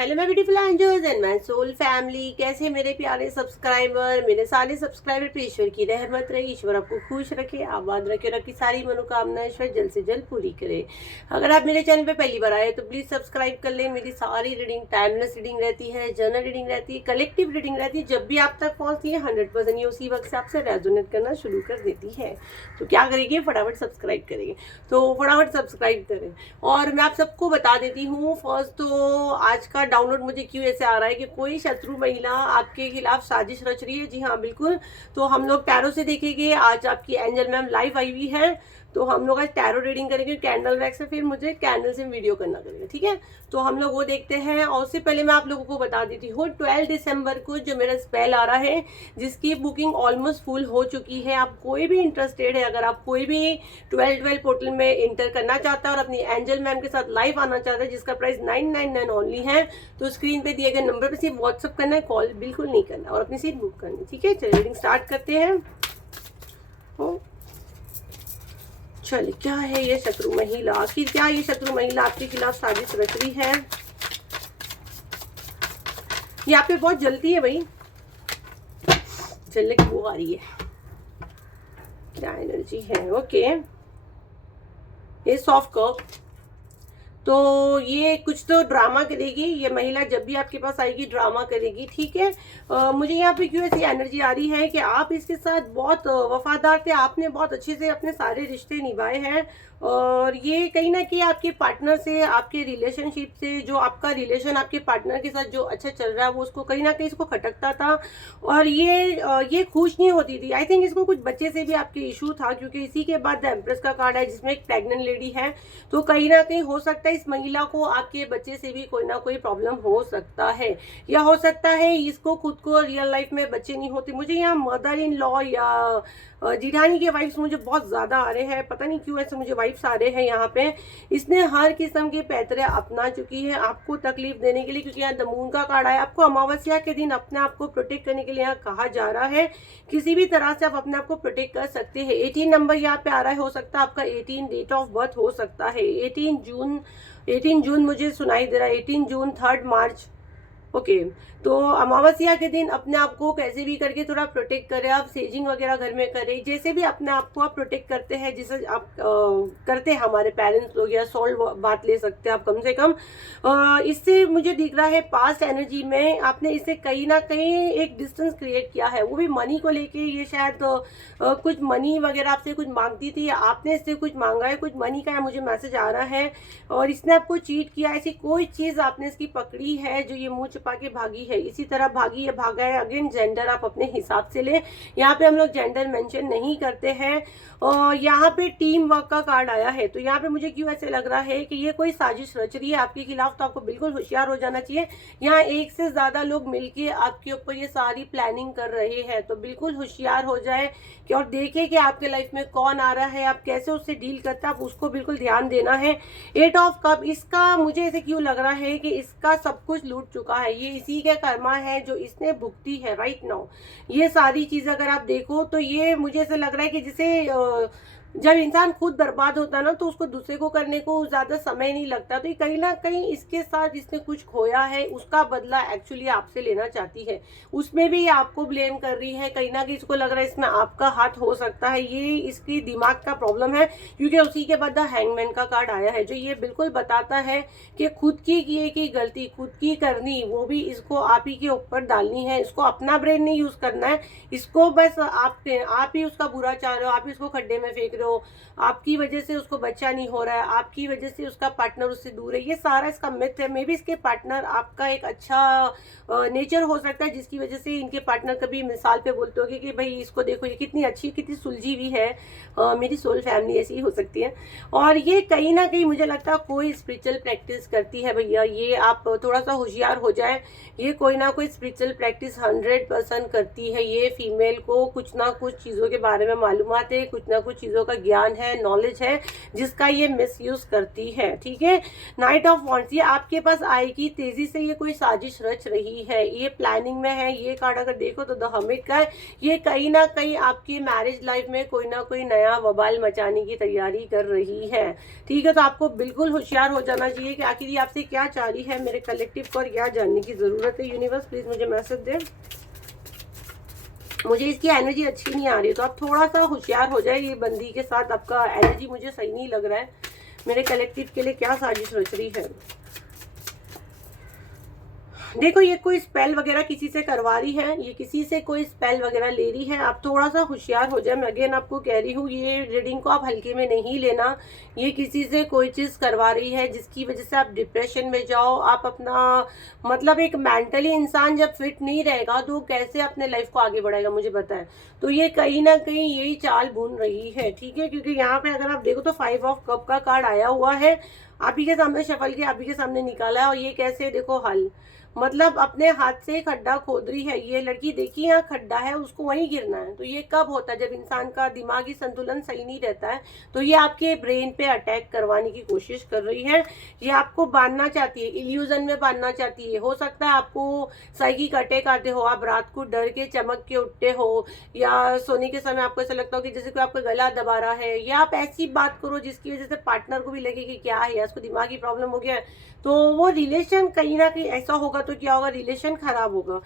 Hello मैं beautiful angels and my soul family. कैसे मेरे प्यारे सब्सक्राइबर, मेरे सारे सब्सक्राइबर पे ईश्वर की रहमत रहे। ईश्वर आपको खुश रखे, आबाद रखे और आपकी सारी मनोकामनाएं ईश्वर जल्द से जल्द पूरी करे। अगर आप मेरे चैनल पे पहली बार आए तो प्लीज़ सब्सक्राइब कर लें। मेरी सारी रीडिंग टाइमलेस रीडिंग रहती है, जर्नल रीडिंग रहती है, कलेक्टिव रीडिंग रहती है। जब भी आप तक पहुँचती है 100% ये उसी वक्त से आपसे रेजोनेट करना शुरू कर देती है। तो क्या करेंगे, फटाफट सब्सक्राइब करेंगे। तो फटाफट सब्सक्राइब करें। और मैं आप सबको बता देती हूँ, फर्स्ट तो आज का डाउनलोड मुझे क्यों ऐसे आ रहा है कि कोई शत्रु महिला आपके खिलाफ साजिश रच रही है। जी हाँ, बिल्कुल। तो हम लोग टैरो से देखेंगे। आज आपकी एंजल मैम लाइव आई हुई है, तो हम लोग आज टैरो रीडिंग करेंगे कैंडल वैक्स से। फिर मुझे कैंडल से वीडियो करना करेगा, ठीक है। तो हम लोग वो देखते हैं। और उससे पहले मैं आप लोगों को बता देती हूँ 12 दिसंबर को जो मेरा स्पेल आ रहा है, जिसकी बुकिंग ऑलमोस्ट फुल हो चुकी है। आप कोई भी इंटरेस्टेड है, अगर आप कोई भी 12 पोर्टल में इंटर करना चाहता है और अपनी एंजल मैम के साथ लाइव आना चाहता है, जिसका प्राइस 999 ओनली है, तो स्क्रीन पे दिए गए नंबर पे सिर्फ व्हाट्सअप करना है, कॉल बिल्कुल नहीं करना, और अपनी सीट बुक करनी, ठीक है। चलिए रीडिंग स्टार्ट करते हैं। चलिए, क्या है ये शत्रु महिला, आखिर क्या ये शत्रु महिला आपके खिलाफ साजिश रच रही है। यहाँ पे बहुत जल्दी है भाई, जलने की वो आ रही है। क्या एनर्जी है, ओके। ये सॉफ्ट कप, तो ये कुछ तो ड्रामा करेगी ये महिला। जब भी आपके पास आएगी ड्रामा करेगी, ठीक है। मुझे यहाँ पे क्यों ऐसी एनर्जी आ रही है कि आप इसके साथ बहुत वफादार थे, आपने बहुत अच्छे से अपने सारे रिश्ते निभाए हैं। और ये कहीं ना कहीं आपके पार्टनर से, आपके रिलेशनशिप से, जो आपका रिलेशन आपके पार्टनर के साथ जो अच्छा चल रहा है, वो उसको कहीं ना कहीं इसको खटकता था और ये खुश नहीं होती थी। आई थिंक इसको कुछ बच्चे से भी आपके इशू था, क्योंकि इसी के बाद द एम्प्रेस का कार्ड है जिसमें एक प्रेग्नेंट लेडी है। तो कहीं ना कहीं हो सकता है इस महिला को आपके बच्चे से भी कोई ना कोई प्रॉब्लम हो सकता है, या हो सकता है इसको खुद को रियल लाइफ में बच्चे नहीं होते। मुझे यहाँ मदर इन लॉ या जिठानी के वाइफ्स मुझे बहुत ज़्यादा आ रहे हैं, पता नहीं क्यों ऐसे मुझे वाइफ्स आ रहे हैं यहाँ पे। इसने हर किस्म के पैतरे अपना चुकी है आपको तकलीफ देने के लिए, क्योंकि यहाँ द मून का कार्ड है। आपको अमावस्या के दिन अपने आप को प्रोटेक्ट करने के लिए यहाँ कहा जा रहा है। किसी भी तरह से आप अपने आप को प्रोटेक्ट कर सकते हैं। 18 नंबर यहाँ पे आ रहा है, हो सकता है आपका 18 डेट ऑफ बर्थ हो सकता है। 18 जून मुझे सुनाई दे रहा है, 18 जून, 3 मार्च, ओके। तो अमावस्या के दिन अपने आप को कैसे भी करके थोड़ा प्रोटेक्ट करें। आप सेजिंग वगैरह घर में करें, जैसे भी अपने आप को आप प्रोटेक्ट करते हैं, जिसे आप करते हैं हमारे पेरेंट्स लोग, या सोल बात ले सकते हैं आप कम से कम। इससे मुझे दिख रहा है पास्ट एनर्जी में आपने इससे कहीं ना कहीं एक डिस्टेंस क्रिएट किया है, वो भी मनी को लेके। ये शायद कुछ मनी वगैरह आपसे कुछ मांगती थी, आपने इससे कुछ मांगा है, कुछ मनी का मुझे मैसेज आ रहा है। और इसने आपको चीट किया, ऐसी कोई चीज़ आपने इसकी पकड़ी है जो ये मुंह छुपा के भागी है। इसी तरह भागी या भागा है। अगेन जेंडर आप अपने हिसाब से ले, यहाँ पे हम लोग जेंडर मेंशन नहीं करते हैं। और यहाँ पे टीम वर्क का कार्ड आया है, तो यहाँ पे मुझे क्यों ऐसे लग रहा है कि ये कोई साजिश रच रही है आपके खिलाफ। तो आपको बिल्कुल होशियार हो जाना चाहिए। यहाँ एक से ज्यादा लोग मिलके आपके ऊपर ये सारी प्लानिंग कर रहे हैं, तो बिल्कुल होशियार हो जाए कि और देखे कि आपके लाइफ में कौन आ रहा है, आप कैसे उससे डील करते हैं, आप उसको बिल्कुल ध्यान देना है। 8 ऑफ कप, इसका मुझे ऐसे क्यों लग रहा है कि इसका सब कुछ लूट चुका है, ये इसी के कर्मा है जो इसने भुगती है राइट नाउ। ये सारी चीज अगर आप देखो तो ये मुझे ऐसा लग रहा है कि जैसे जब इंसान खुद बर्बाद होता है ना, तो उसको दूसरे को करने को ज्यादा समय नहीं लगता। तो ये कहीं ना कहीं इसके साथ जिसने कुछ खोया है उसका बदला एक्चुअली आपसे लेना चाहती है, उसमें भी आपको ब्लेम कर रही है। कहीं ना कहीं इसको लग रहा है इसमें आपका हाथ हो सकता है। ये इसकी दिमाग का प्रॉब्लम है, क्योंकि उसी के बाद हैंगमैन का कार्ड आया है, जो ये बिल्कुल बताता है कि खुद की किए की गलती खुद की करनी, वो भी इसको आप ही के ऊपर डालनी है। इसको अपना ब्रेन नहीं यूज करना है, इसको बस आप ही उसका बुरा चाह रहे हो, आप ही उसको खड्डे में फेंक रहे हो, आपकी वजह से उसको बच्चा नहीं हो रहा है, आपकी वजह से उसका पार्टनर उससे दूर है। ये सारा इसका मिथ है। मे बी इसके पार्टनर आपका एक अच्छा नेचर हो सकता है, जिसकी वजह से इनके पार्टनर कभी मिसाल पे बोलते होंगे कि भाई इसको देखो, ये कितनी अच्छी, कितनी सुलझी हुई है। मेरी सोल फैमिली ऐसी ही हो सकती है। और ये कहीं ना कहीं मुझे लगता है कोई स्पिरिचुअल प्रैक्टिस करती है भैया। ये आप थोड़ा सा होशियार हो जाए, ये कोई ना कोई स्पिरिचुअल प्रैक्टिस 100% करती है। ये फीमेल को कुछ ना कुछ चीज़ों के बारे में मालूमात है, कुछ ना कुछ चीज़ों का ज्ञान है, नॉलेज है, जिसका ये मिसयूज करती है। ठीक है, नाइट ऑफ वॉन्ड्स, ये आपके पास आएगी तेजी से, ये कोई साजिश रच रही है, ये प्लानिंग में है। ये कार्ड अगर देखो तो द हर्मिट का है, ये कहीं ना कहीं आपकी मैरिज लाइफ में कोई ना कोई नया बवाल मचाने की तैयारी कर रही है। ठीक है, तो आपको बिल्कुल होशियार हो जाना चाहिए कि आखिर ये आपसे क्या चाह रही है, मेरे कलेक्टिव को और क्या जानने की जरूरत है। यूनिवर्स प्लीज मुझे मैसेज दे, मुझे इसकी एनर्जी अच्छी नहीं आ रही, तो आप थोड़ा सा होशियार हो जाए। ये बंदी के साथ आपका एनर्जी मुझे सही नहीं लग रहा है। मेरे कलेक्टिव के लिए क्या साजिश रच रही है? देखो, ये कोई स्पेल वगैरह किसी से करवा रही है, ये किसी से कोई स्पेल वगैरह ले रही है। आप थोड़ा सा होशियार हो जाए। मैं अगेन आपको कह रही हूँ, ये रीडिंग को आप हल्के में नहीं लेना। ये किसी से कोई चीज़ करवा रही है जिसकी वजह से आप डिप्रेशन में जाओ। आप अपना मतलब एक मेंटली इंसान जब फिट नहीं रहेगा तो कैसे अपने लाइफ को आगे बढ़ाएगा, मुझे पता है। तो ये कहीं ना कहीं यही चाल बुन रही है। ठीक है, क्योंकि यहाँ पे अगर आप देखो तो 5 ऑफ कप का कार्ड आया हुआ है, आप ही के सामने शफल के, आप ही के सामने निकाला है। और ये कैसे देखो हल, मतलब अपने हाथ से खड्डा खोद रही है ये लड़की। देखिए यहाँ खड्डा है, उसको वहीं गिरना है। तो ये कब होता है? जब इंसान का दिमागी संतुलन सही नहीं रहता है। तो ये आपके ब्रेन पे अटैक करवाने की कोशिश कर रही है। ये आपको बांधना चाहती है, इल्यूजन में बांधना चाहती है। हो सकता है आपको साइकिक अटैक आते हो, आप रात को डर के चमक के उठते हो, या सोने के समय आपको ऐसा लगता हो कि जैसे कोई आपका गला दबा रहा है, या आप ऐसी बात करो जिसकी वजह से पार्टनर को भी लगे कि क्या है, उसको दिमागी प्रॉब्लम हो गया है। तो वो रिलेशन कहीं ना कहीं ऐसा होगा तो क्या होगा, रिलेशन खराब होगा।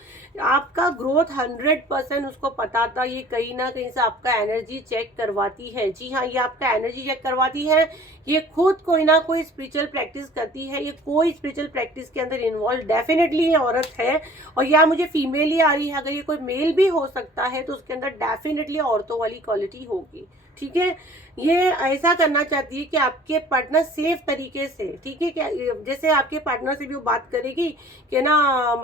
आपका ग्रोथ 100% उसको पता था। ये कहीं ना कहीं से आपका एनर्जी चेक करवाती है। जी हाँ, ये आपका एनर्जी चेक करवाती है। ये खुद कोई ना कोई स्पिरिचुअल प्रैक्टिस करती है, ये कोई स्पिरिचुअल प्रैक्टिस के अंदर इन्वॉल्व डेफिनेटली ये औरत है। और या मुझे फीमेल ही आ रही है, अगर ये कोई मेल भी हो सकता है तो उसके अंदर डेफिनेटली औरतों वाली क्वालिटी होगी। ठीक है, ये ऐसा करना चाहती है कि आपके पार्टनर सेफ तरीके से, ठीक है क्या, जैसे आपके पार्टनर से भी वो बात करेगी कि ना,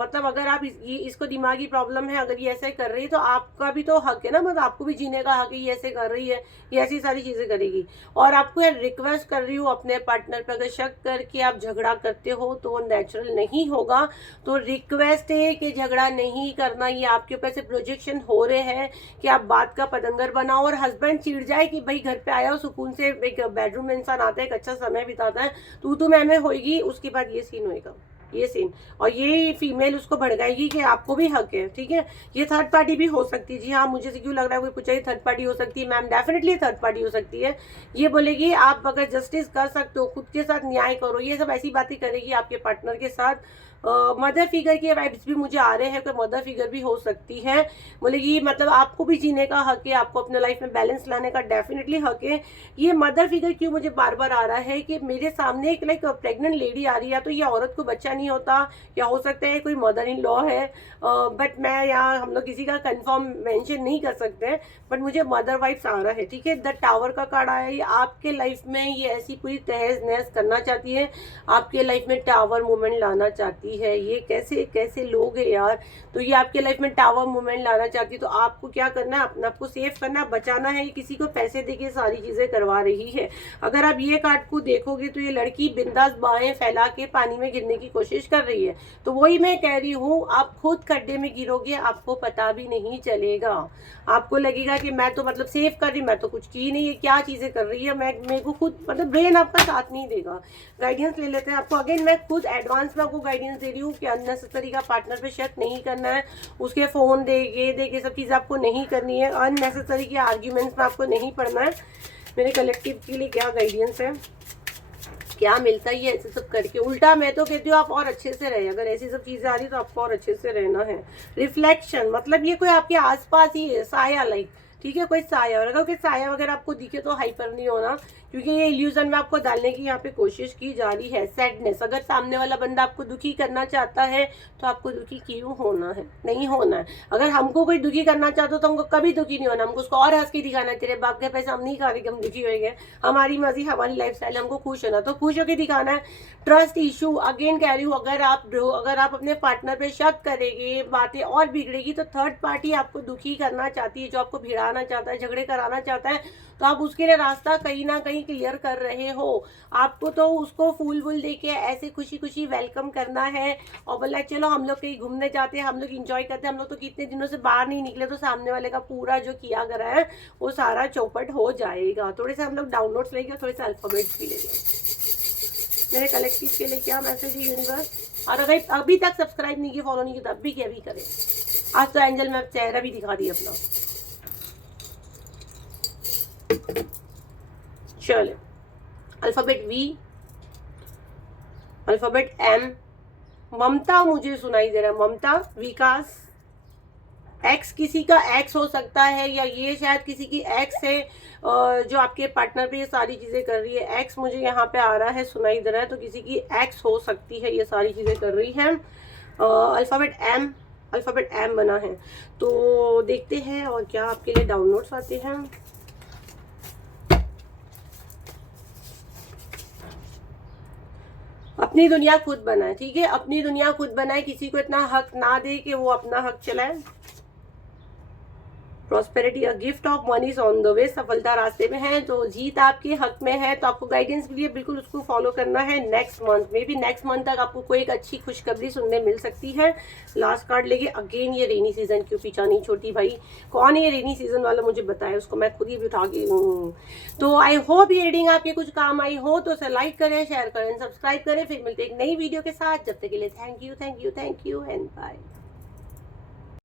मतलब अगर आप इसको दिमागी प्रॉब्लम है, अगर ये ऐसे कर रही है तो आपका भी तो हक है ना, मतलब आपको भी जीने का हक है। ये ऐसे कर रही है, ये ऐसी सारी चीजें करेगी। और आपको रिक्वेस्ट कर रही हूँ अपने पार्टनर पर, अगर शक करके आप झगड़ा करते हो तो नेचुरल नहीं होगा। तो रिक्वेस्ट है कि झगड़ा नहीं करना। ये आपके ऊपर से प्रोजेक्शन हो रहे हैं कि आप बात का पतंगर बनाओ, और हस्बैंड चिढ़ जाए कि भाई घर पे आया हो सुकून से, एक बेडरूम में इंसान आता है, एक अच्छा समय बिताता है, तू मैं होएगी, उसके बाद ये सीन होएगा, ये सीन। और ये फीमेल उसको भड़काएगी कि आपको भी हक है। ठीक है, ये थर्ड पार्टी भी हो सकती है। जी हाँ, मुझे से क्यों लग रहा है, कोई पूछा थर्ड पार्टी हो सकती है। मैम डेफिनेटली थर्ड पार्टी हो सकती है। ये बोलेगी आप अगर जस्टिस कर सकते हो, खुद के साथ न्याय करो, ये सब ऐसी बातें करेगी आपके पार्टनर के साथ। मदर फिगर की वाइब्स भी मुझे आ रहे हैं, कोई मदर फिगर भी हो सकती है। बोलेगी मतलब आपको भी जीने का हक है, आपको अपने लाइफ में बैलेंस लाने का डेफिनेटली हक है। ये मदर फिगर क्यों मुझे बार बार आ रहा है कि मेरे सामने एक लाइक प्रेग्नेंट लेडी आ रही है, तो ये औरत को बच्चा नहीं होता, या हो सकता है कोई मदर इन लॉ है। बट मैं यहाँ हम लोग किसी का कंफर्म मेंशन नहीं कर सकते, बट मुझे मदर वाइफ्स आ रहा है। ठीक है, द टावर का कार्ड आया, ये आपके लाइफ में ये ऐसी पूरी तहस नहस करना चाहती है, आपके लाइफ में टावर मूवमेंट लाना चाहती है। ये कैसे कैसे लोग हैं यार। तो ये आपके लाइफ में टावर मूवमेंट लाना चाहती है। तो आपको क्या करना है, अपने आप को सेफ करना है, बचाना है। किसी को पैसे देके सारी चीजें करवा रही है। अगर आप ये कार्ड को देखोगे तो ये लड़की बिंदास बाहें फैला के पानी में गिरने की कोशिश कर रही है। तो वही मैं कह रही हूँ, आप खुद खड्डे में गिरोगे, आपको पता भी नहीं चलेगा। आपको लगेगा कि मैं तो मतलब सेफ कर रही, मैं तो कुछ की नहीं है, क्या चीजें कर रही है। मेरे को खुद मतलब ब्रेन आपका साथ नहीं देगा। गाइडेंस ले लेते हैं आपको। अगेन मैं खुद एडवांस में आपको गाइडेंस दे रही हूँ कि अननेसेसरी का पार्टनर पे शक नहीं करना है, उसके फोन दे ये सब चीजें आपको नहीं करनी है, अननेसेसरी के आर्ग्यूमेंट्स में आपको नहीं पड़ना है। मेरे कलेक्टिव के लिए क्या गाइडेंस है, क्या मिलता है ये ऐसे सब करके। उल्टा मैं तो कहती हूँ आप और अच्छे से रहे, अगर ऐसी सब चीजें आ रही तो आपको और अच्छे से रहना है। रिफ्लेक्शन मतलब ये कोई आपके आसपास ही है, साया लाइक, ठीक है, कोई साया। और अगर कोई साया वगैरह आपको दिखे तो हाइपर नहीं होना, क्योंकि ये इल्यूजन में आपको डालने की यहाँ पे कोशिश की जा रही है। सैडनेस, अगर सामने वाला बंदा आपको दुखी करना चाहता है तो आपको दुखी क्यों होना है, नहीं होना है। अगर हमको कोई दुखी करना चाहता तो हमको कभी दुखी नहीं होना, हमको उसको और हंस के दिखाना है, तेरे बाप के पैसे हम नहीं खा रहे कि हम दुखी होंगे, हमारी मर्जी हमारी लाइफस्टाइल, हमको खुश होना तो खुश होकर दिखाना है। ट्रस्ट इशू, अगेन कह रही हूँ, अगर आप अपने पार्टनर पे शक करेंगे, बातें और बिगड़ेगी, तो थर्ड पार्टी आपको दुखी करना चाहती है, जो आपको भिड़ाना चाहता है, झगड़े कराना चाहता है, तो आप उसके लिए रास्ता कहीं ना कहीं क्लियर कर रहे हो। आपको तो उसको फूल वूल दे के ऐसे खुशी खुशी वेलकम करना है और बोला चलो हम लोग कहीं घूमने जाते हैं, हम लोग इंजॉय करते हैं। हम लोग तो कितने दिनों से बाहर नहीं निकले, तो सामने वाले का पूरा जो किया गया है वो सारा चौपट हो जाएगा। थोड़े से हम लोग डाउनलोड्स लेंगे, थोड़े से अल्फाबेट्स भी लेंगे। मेरे कलेक्टिव के लिए क्या मैसेज है यूनिवर्स? और अगर अभी तक सब्सक्राइब नहीं किया, फॉलो नहीं किया, तब भी क्या भी करें। आज तो एंजल मैं चेहरा भी दिखा दी अपना। चलो, अल्फाबेट वी, अल्फाबेट एम, ममता मुझे सुनाई दे रहा है, ममता, विकास, एक्स, किसी का एक्स हो सकता है या ये शायद किसी की एक्स है जो आपके पार्टनर पे ये सारी चीज़ें कर रही है। एक्स मुझे यहाँ पे आ रहा है, सुनाई दे रहा है, तो किसी की एक्स हो सकती है ये सारी चीज़ें कर रही है। अल्फ़ाबेट एम, अल्फ़ाबेट एम बना है, तो देखते हैं और क्या आपके लिए डाउनलोड्स आते हैं। अपनी दुनिया खुद बनाए, ठीक है, अपनी दुनिया खुद बनाए, किसी को इतना हक ना दे कि वो अपना हक चलाए। Prosperity, a gift of money is on the way, सफलता रास्ते में है, तो जीत आपके हक में है। तो आपको गाइडेंस के लिए बिल्कुल उसको फॉलो करना है। नेक्स्ट मंथ में भी, नेक्स्ट मंथ तक आपको कोई एक अच्छी खुशखबरी सुनने मिल सकती है। लास्ट कार्ड लेके अगेन ये रेनी सीजन क्यों पीछा नहीं छोटी भाई, कौन है ये रेनी सीजन वाला मुझे बताया, उसको मैं खुद ही भी उठा के तो आई होप ये रीडिंग आपके कुछ काम आई हो, तो उसे लाइक करें, शेयर करें, सब्सक्राइब करें। फिर मिलते एक नई वीडियो के साथ, जब तक के लिए thank you, thank you, thank you and bye.